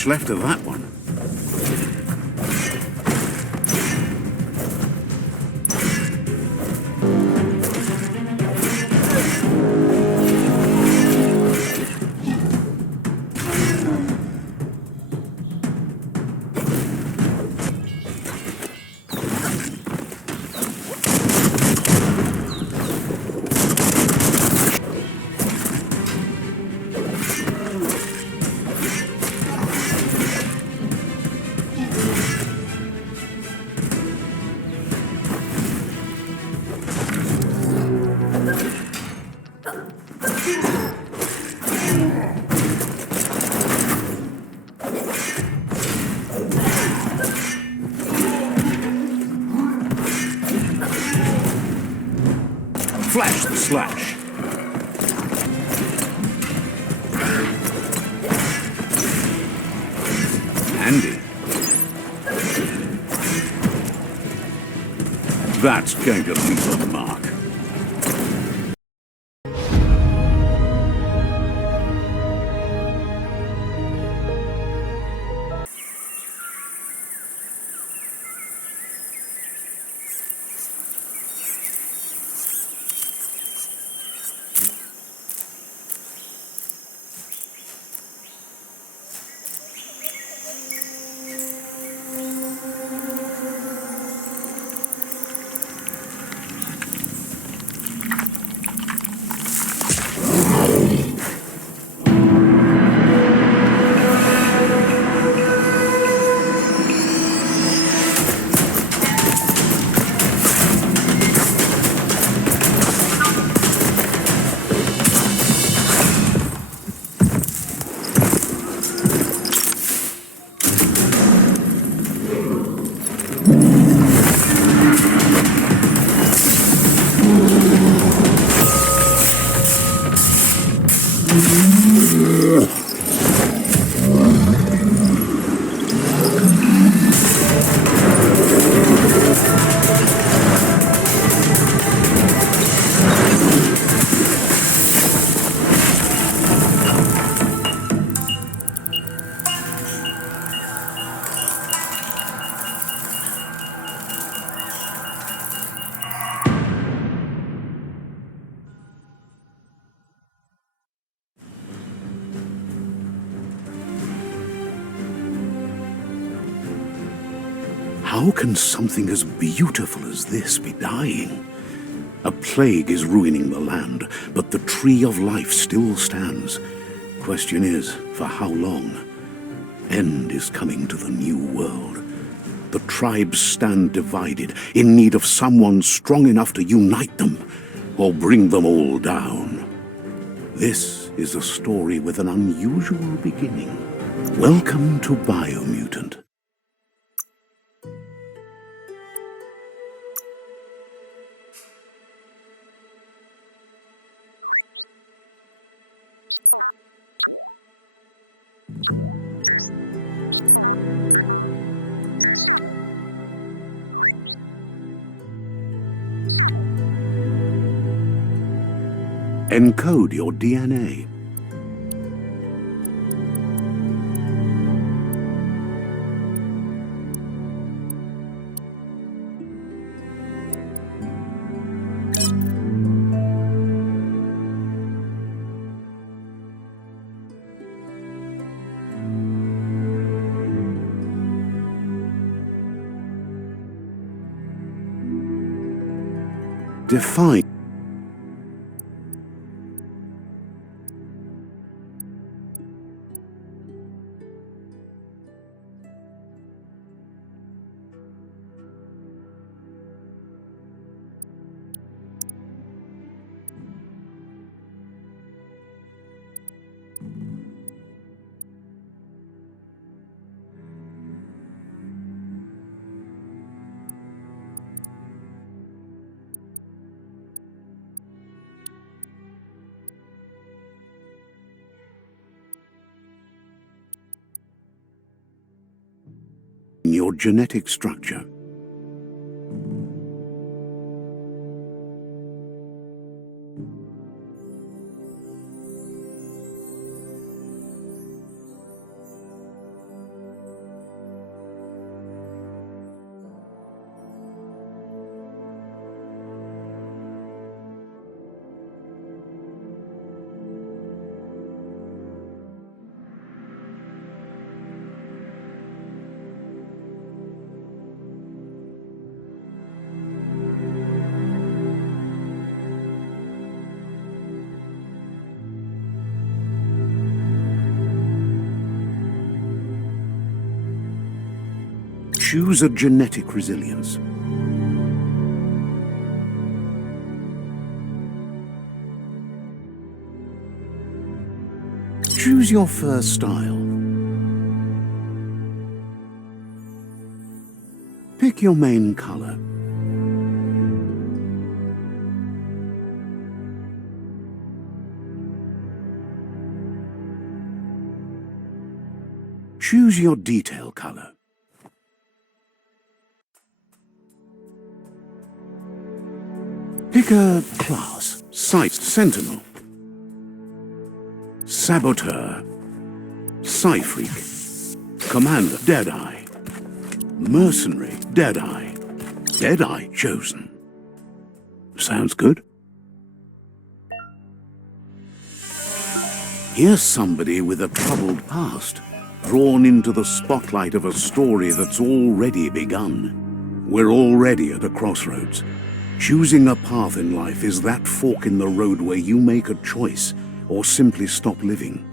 much left of that one. Flash the sludge. Handy. That's going to leave a mark. How can something as beautiful as this be dying? A plague is ruining the land, but the tree of life still stands. Question is, for how long? End is coming to the new world. The tribes stand divided, in need of someone strong enough to unite them, or bring them all down. This is a story with an unusual beginning. Welcome to Biomutant. Encode your DNA. Define. Your genetic structure. Choose a genetic resilience. Choose your fur style. Pick your main color. Choose your detail color. Pick a class. Sight Sentinel, Saboteur, Psy-Freak, Commander Deadeye, Mercenary Deadeye, Deadeye chosen. Sounds good. Here's somebody with a troubled past, drawn into the spotlight of a story that's already begun. We're already at a crossroads. Choosing a path in life is that fork in the road where you make a choice or simply stop living.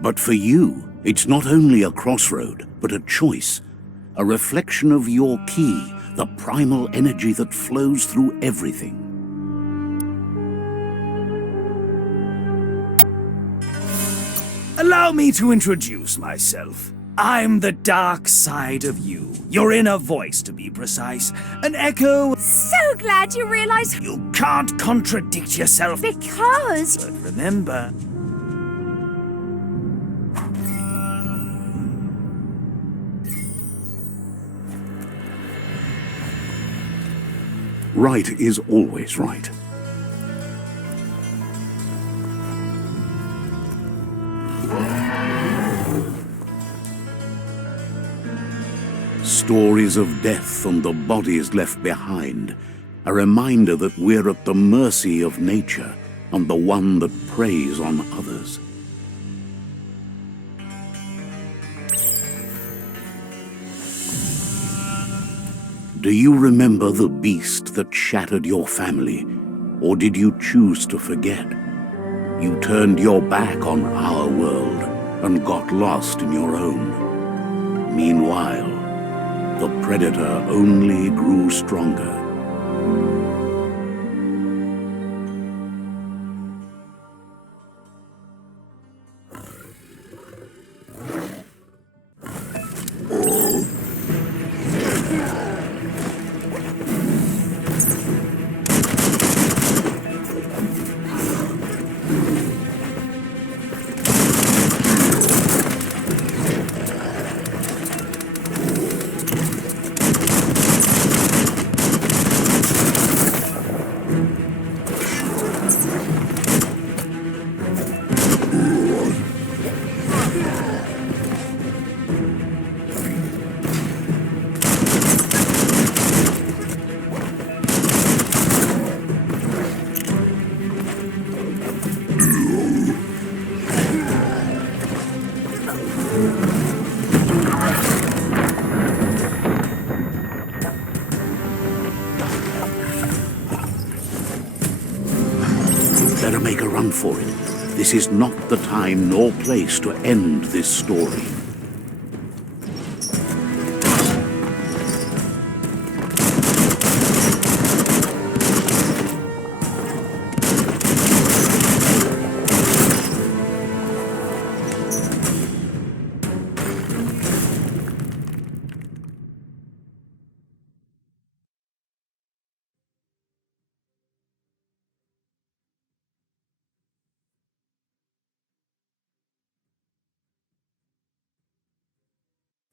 But for you, it's not only a crossroad, but a choice, a reflection of your key, the primal energy that flows through everything. Allow me to introduce myself. I'm the dark side of you. Your inner voice, to be precise. An echo. So glad you realize. You can't contradict yourself. Because. But remember. Right is always right. Stories of death and the bodies left behind, a reminder that we're at the mercy of nature and the one that preys on others. Do you remember the beast that shattered your family, or did you choose to forget? You turned your back on our world and got lost in your own. Meanwhile, the predator only grew stronger. Better make a run for it. This is not the time nor place to end this story.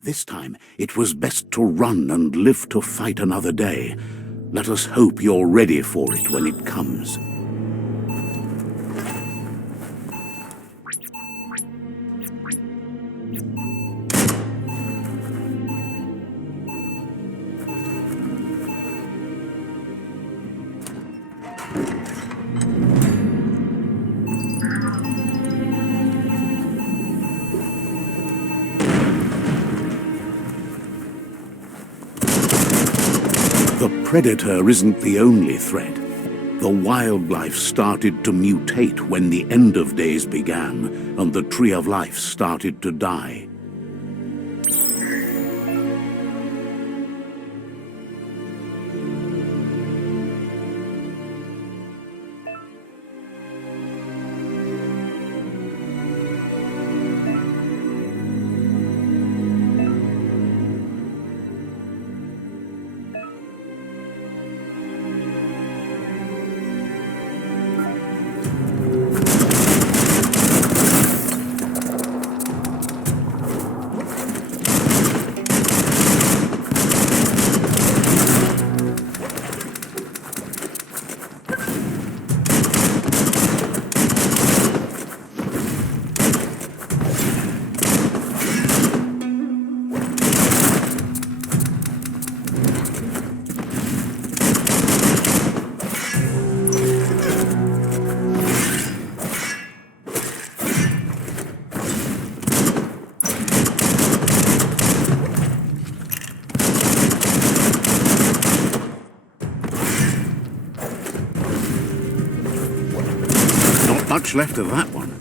This time, it was best to run and live to fight another day. Let us hope you're ready for it when it comes. The predator isn't the only threat. The wildlife started to mutate when the end of days began, and the tree of life started to die. much left of that one.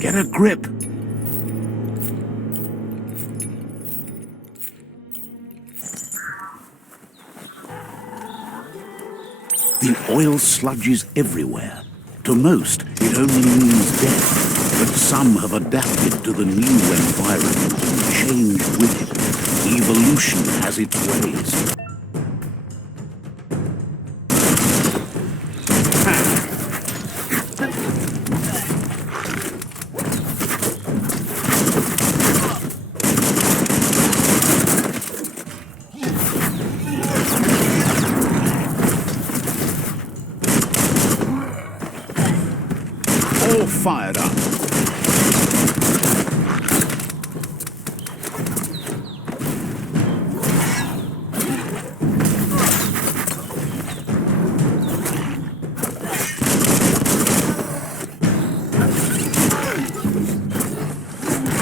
Get a grip. The oil sludges everywhere. To most, it only means death, but some have adapted to the new environment and changed with it. Evolution has its ways. Fired up.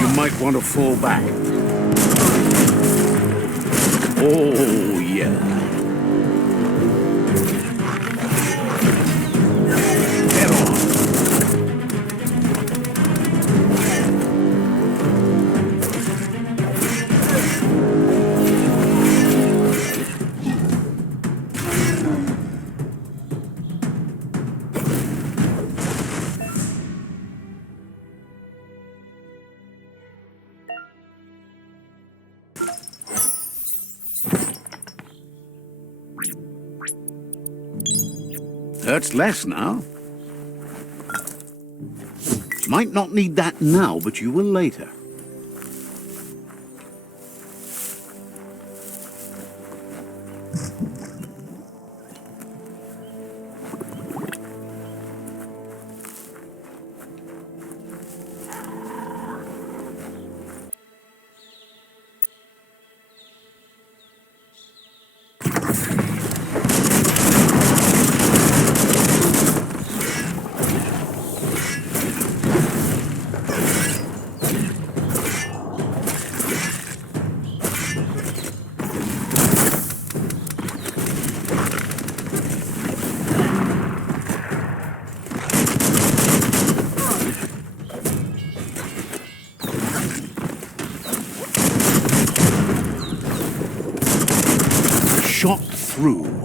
You might want to fall back. Oh, yeah. Hurts less now. Might not need that now, but you will later. through.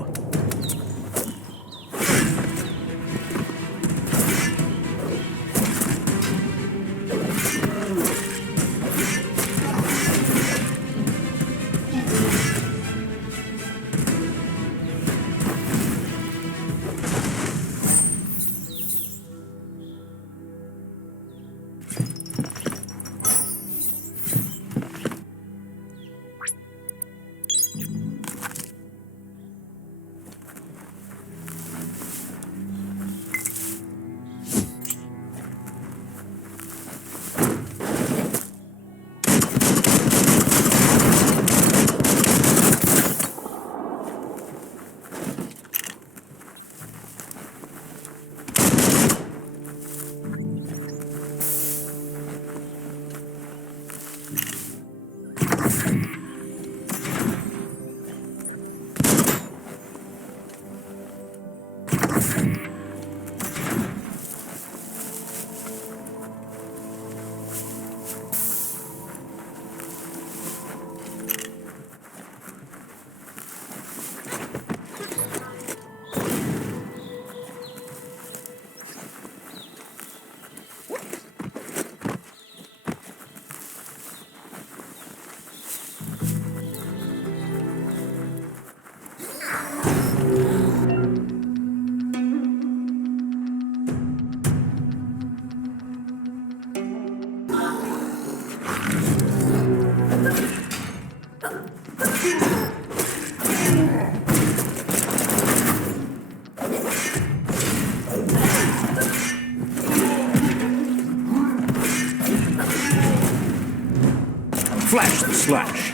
Flash the slash.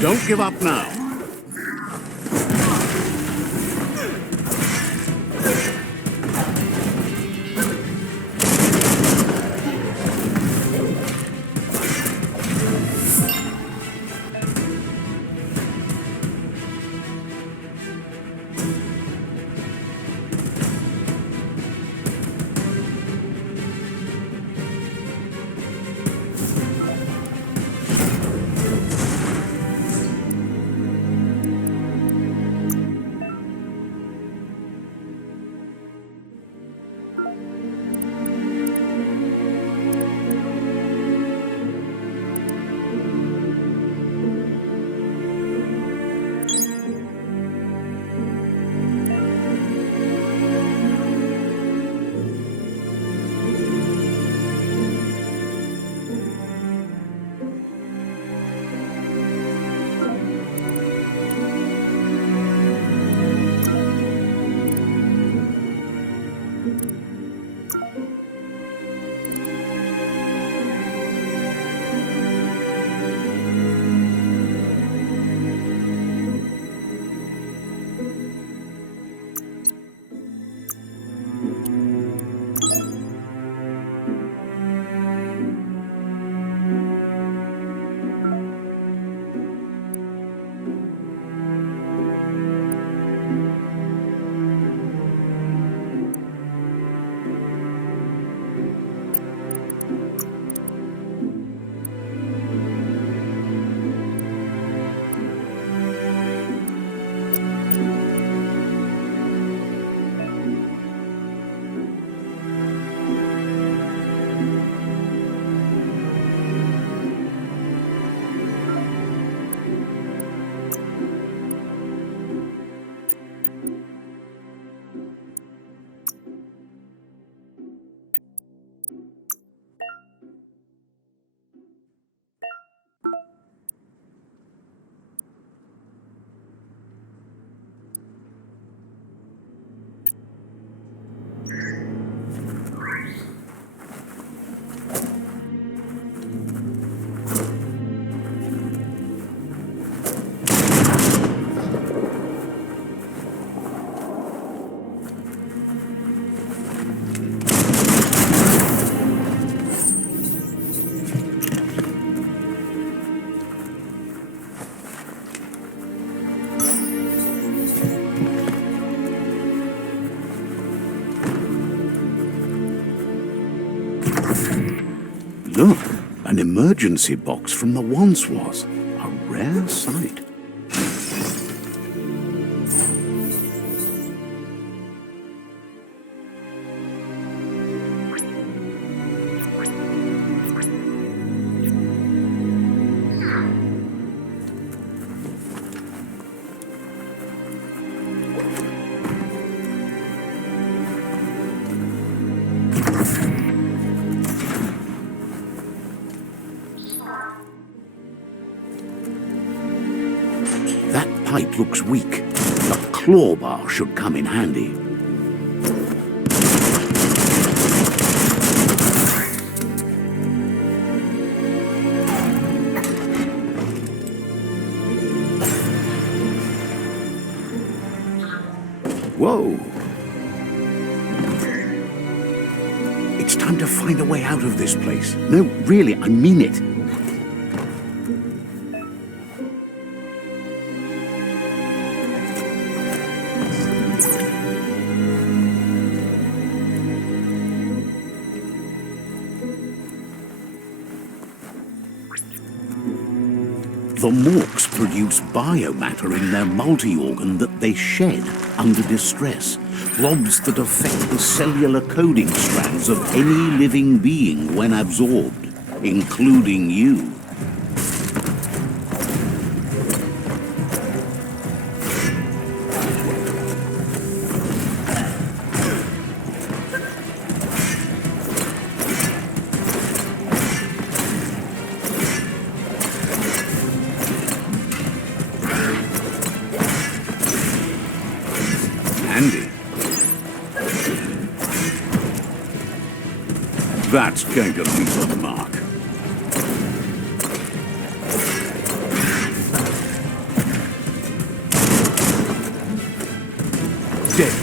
Don't give up now. Look, an emergency box from the once was. A rare sight. Pipe looks weak. A claw bar should come in handy. Whoa! It's time to find a way out of this place. No, really, I mean it. The Morks produce biomatter in their multi-organ that they shed under distress, blobs that affect the cellular coding strands of any living being when absorbed, including you. That's going to leave a mark. Dead.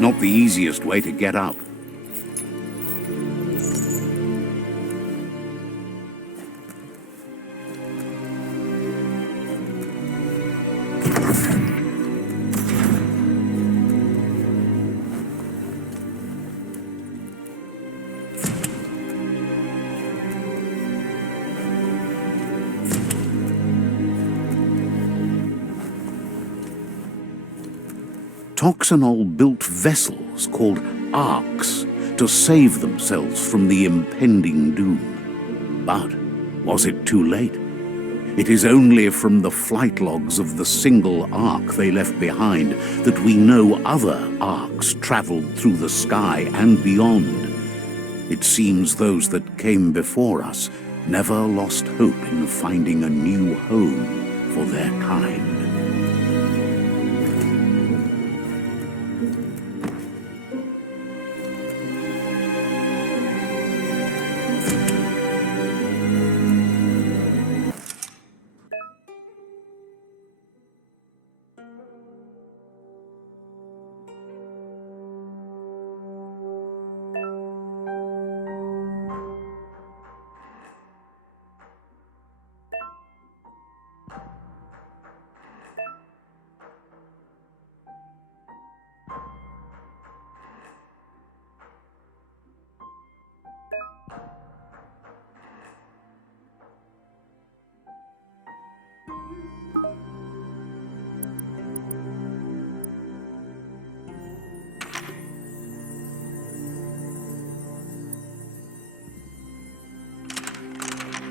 Not the easiest way to get up. Toxanol built vessels called arks to save themselves from the impending doom. But was it too late? It is only from the flight logs of the single ark they left behind that we know other arks traveled through the sky and beyond. It seems those that came before us never lost hope in finding a new home for their kind.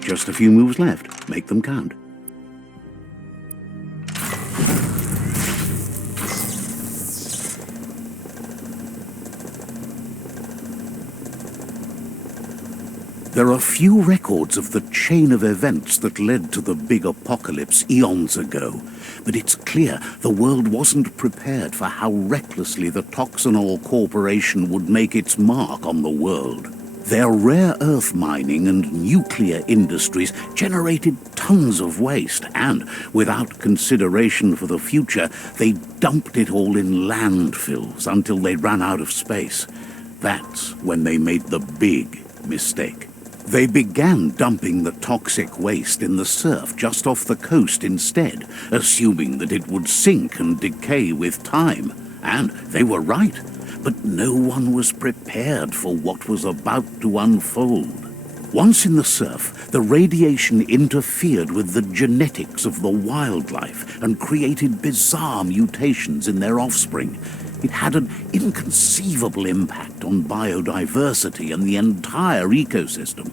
Just a few moves left. Make them count. There are few records of the chain of events that led to the big apocalypse eons ago, but it's clear the world wasn't prepared for how recklessly the Toxanol Corporation would make its mark on the world. Their rare earth mining and nuclear industries generated tons of waste, and, without consideration for the future, they dumped it all in landfills until they ran out of space. That's when they made the big mistake. They began dumping the toxic waste in the surf just off the coast instead, assuming that it would sink and decay with time. And they were right. But no one was prepared for what was about to unfold. Once in the surf, the radiation interfered with the genetics of the wildlife and created bizarre mutations in their offspring. It had an inconceivable impact on biodiversity and the entire ecosystem.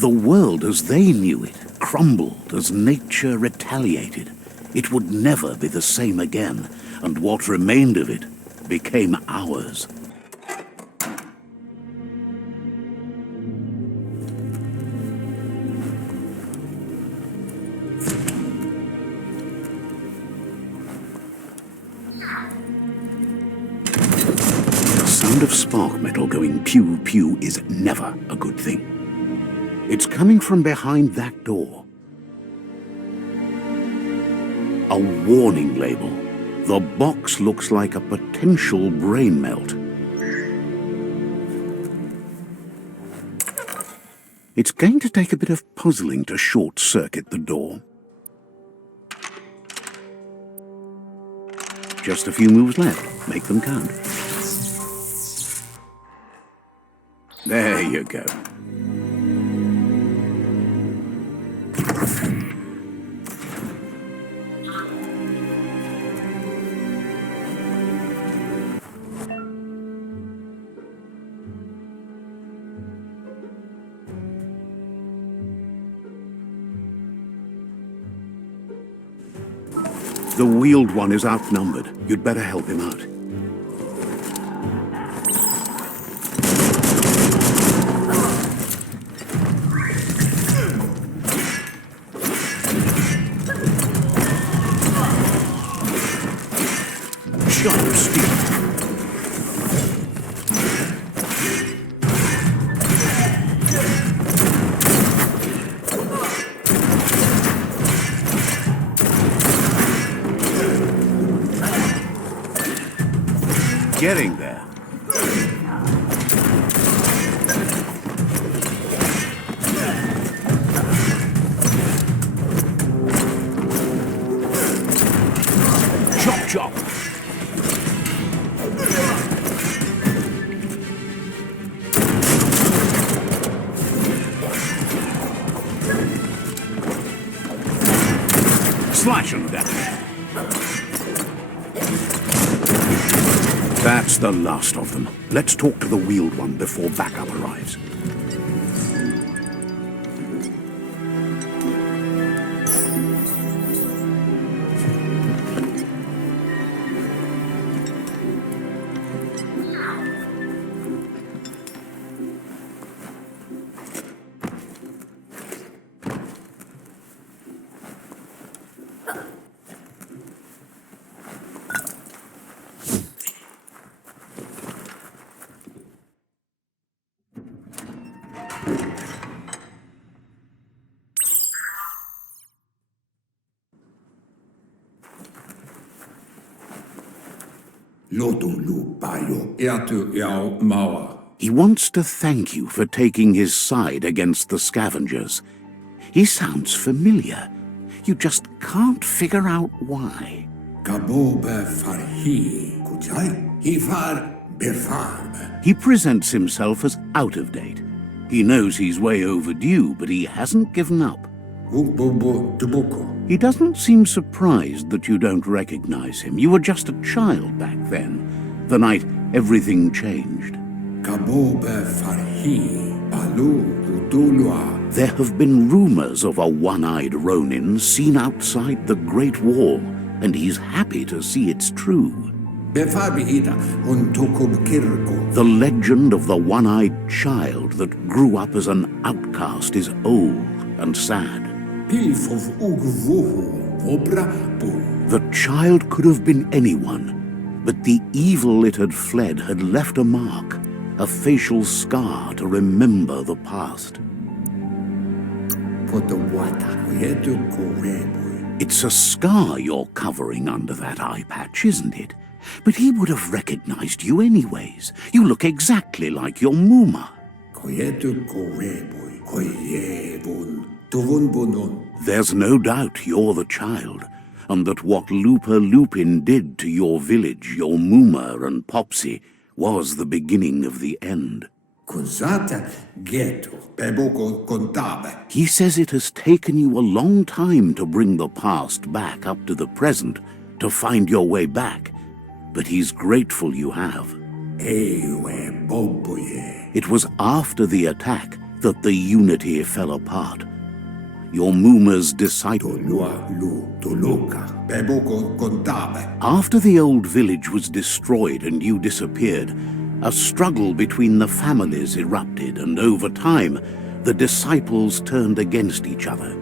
The world as they knew it crumbled as nature retaliated. It would never be the same again, and what remained of it became ours. The sound of spark metal going pew-pew is never a good thing. It's coming from behind that door. A warning label. The box looks like a potential brain melt. It's going to take a bit of puzzling to short-circuit the door. Just a few moves left. Make them count. There you go. The wheeled one is outnumbered. You'd better help him out. Sharp steel. Getting there. Chop, chop. Slash and dash. That's the last of them. Let's talk to the wheeled one before backup arrives. He wants to thank you for taking his side against the Scavengers. He sounds familiar. You just can't figure out why. He presents himself as out of date. He knows he's way overdue, but he hasn't given up. He doesn't seem surprised that you don't recognize him. You were just a child back then, the night everything changed. There have been rumors of a one-eyed Ronin seen outside the Great Wall, and he's happy to see it's true. The legend of the one-eyed child that grew up as an outcast is old and sad. The child could have been anyone, but the evil it had fled had left a mark, a facial scar to remember the past. It's a scar you're covering under that eye patch, isn't it? But he would have recognized you anyways. You look exactly like your Muma. There's no doubt you're the child, and that what Lupa Lupin did to your village, your Muma and Popsy, was the beginning of the end. He says it has taken you a long time to bring the past back up to the present, to find your way back, but he's grateful you have. It was after the attack that the Unity fell apart. Your Muma's disciple. After the old village was destroyed and you disappeared, a struggle between the families erupted, and over time, the disciples turned against each other.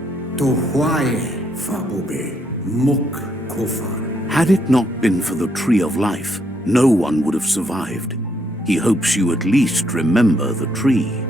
Had it not been for the Tree of Life, no one would have survived. He hopes you at least remember the tree.